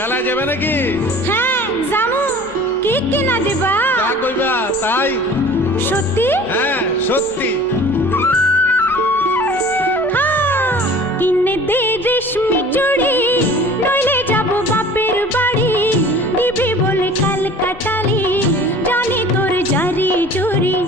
মেলায় যাবে নাকি? হ্যাঁ জামু। কি কিনা দিবা? তা কইবা তাই? সত্যি? হ্যাঁ সত্যি। হ্যাঁ, কিনে দে রেশমি চুড়ি, নইলে যাব বাপের বাড়ি। দিবি বলে কাল কাটালি, জানি তোর জারি জুরি।